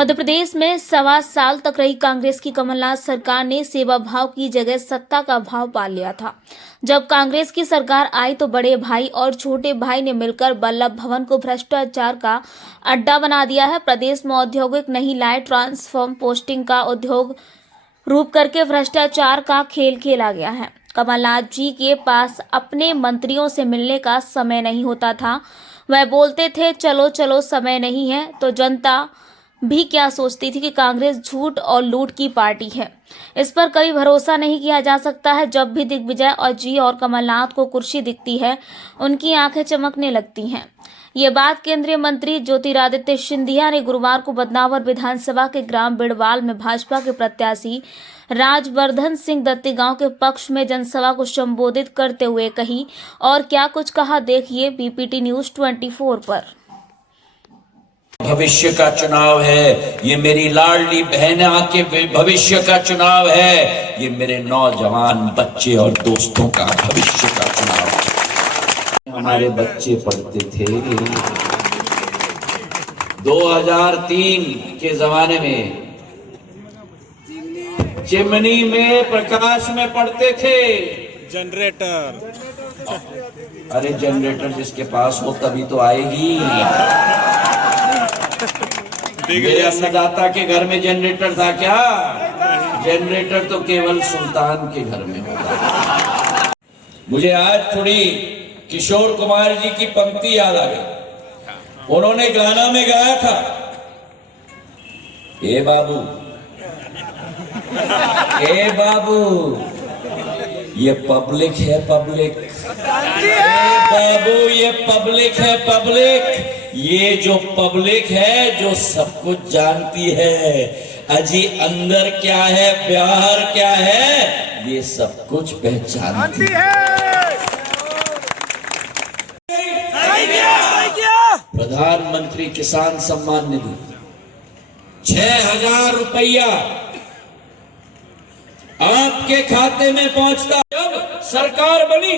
मध्य प्रदेश में 1.25 साल तक रही कांग्रेस की कमलनाथ सरकार ने सेवा भाव की जगह सत्ता का भाव पा लिया था। जब कांग्रेस की सरकार आई तो बड़े भाई और छोटे भाई ने मिलकर वल्लभ भवन को भ्रष्टाचार का अड्डा बना दिया है। प्रदेश में औद्योगिक नहीं लाए, ट्रांसफॉर्म पोस्टिंग का उद्योग रूप करके भ्रष्टाचार का खेल खेला गया है। कमलनाथ जी के पास अपने मंत्रियों से मिलने का समय नहीं होता था। वह बोलते थे चलो चलो समय नहीं है। तो जनता भी क्या सोचती थी कि कांग्रेस झूठ और लूट की पार्टी है। इस पर कभी भरोसा नहीं किया जा सकता है। जब भी दिग्विजय और जी और कमलनाथ को कुर्सी दिखती है, उनकी आंखें चमकने लगती हैं। ये बात केंद्रीय मंत्री ज्योतिरादित्य सिंधिया ने गुरुवार को बदनावर विधानसभा के ग्राम बिड़वाल में भाजपा के प्रत्याशी राजवर्धन सिंह दत्तीगांव के पक्ष में जनसभा को संबोधित करते हुए कही। और क्या कुछ कहा, देखिए बीपीटी न्यूज 24 पर। भविष्य का चुनाव है, ये मेरी लाडली बहना के भविष्य का चुनाव है, ये मेरे नौजवान बच्चे और दोस्तों का भविष्य का चुनाव है। हमारे बच्चे पढ़ते थे 2003 के जमाने में चिमनी में प्रकाश में पढ़ते थे। जनरेटर, अरे जनरेटर जिसके पास हो तभी तो आएगी। मेरे अन्नदाता के घर में जनरेटर था क्या? जनरेटर तो केवल सुल्तान के घर में होता। मुझे आज थोड़ी किशोर कुमार जी की पंक्ति याद आ गई। उन्होंने गाना में गाया था, ए बाबू ए बाबू ये पब्लिक है पब्लिक, बाबू ये पब्लिक है पब्लिक, ये जो पब्लिक है जो सब कुछ जानती है, अजी अंदर क्या है प्यार क्या है ये सब कुछ पहचानती है। प्रधानमंत्री किसान सम्मान निधि 6,000 रुपया आपके खाते में पहुंचता। जब सरकार बनी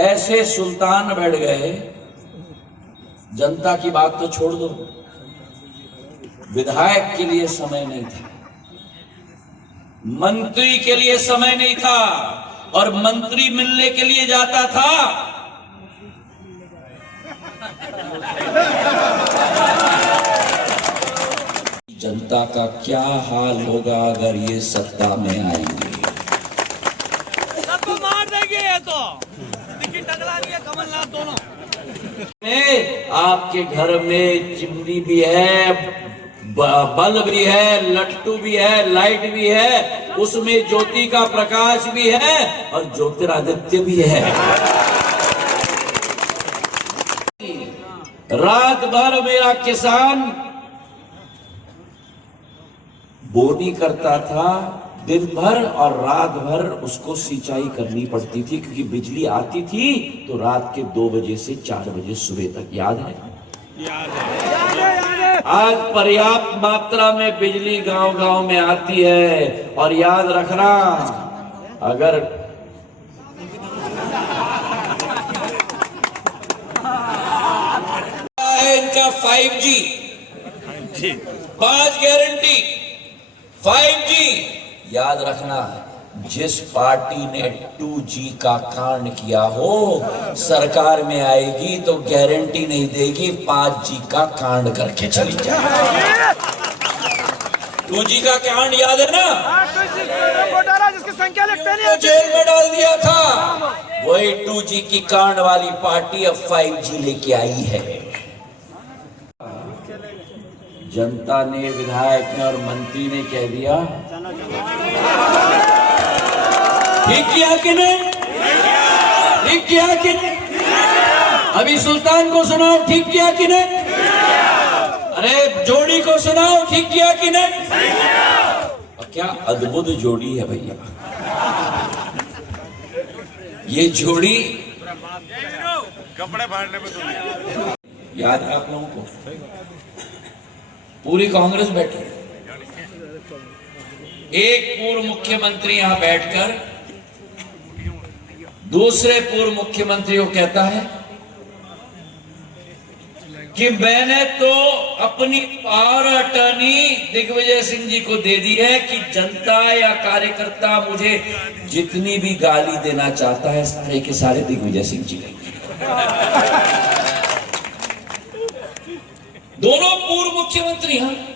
ऐसे सुल्तान बैठ गए, जनता की बात तो छोड़ दो, विधायक के लिए समय नहीं था, मंत्री के लिए समय नहीं था, और मंत्री मिलने के लिए जाता था जनता का क्या हाल होगा अगर ये सत्ता में आएंगे। सबको मार देंगे ये तो, लेकिन टकरा लिया कमलनाथ दोनों। आपके घर में चिमनी भी है, बल्ब भी है, लट्टू भी है, लाइट भी है, उसमें ज्योति का प्रकाश भी है और ज्योतिरादित्य भी है। रात भर मेरा किसान बोनी करता था दिन भर, और रात भर उसको सिंचाई करनी पड़ती थी क्योंकि बिजली आती थी तो रात के 2 बजे से 4 बजे सुबह तक। याद है? आज पर्याप्त मात्रा में बिजली गांव-गांव में आती है। और याद रखना, अगर है इनका 5G 5 गारंटी 5G, याद रखना, जिस पार्टी ने 2G का कांड किया हो सरकार में आएगी तो गारंटी नहीं देगी 5G का कांड करके चली जाए। 2G का कांड याद है ना, जिसकी संख्या लिखते नहीं, तो जेल में डाल दिया था। वही 2G की कांड वाली पार्टी अब 5G लेके आई है। जनता ने, विधायक ने और मंत्री ने कह दिया, ठीक किया कि नहीं? ठीक किया कि नहीं? अभी सुल्तान को सुनाओ, ठीक किया कि नहीं? अरे जोड़ी को सुनाओ, ठीक किया कि नहीं? और क्या अद्भुत जोड़ी है भैया ये जोड़ी। कपड़े फाड़ने में याद है आप लोगों को? पूरी कांग्रेस बैठी, एक पूर्व मुख्यमंत्री यहां बैठकर दूसरे पूर्व मुख्यमंत्री को कहता है कि मैंने तो अपनी पावर अटर्नी दिग्विजय सिंह जी को दे दी है कि जनता या कार्यकर्ता मुझे जितनी भी गाली देना चाहता है सारे के सारे दिग्विजय सिंह जी लेंगे। दोनों पूर्व मुख्यमंत्री हैं।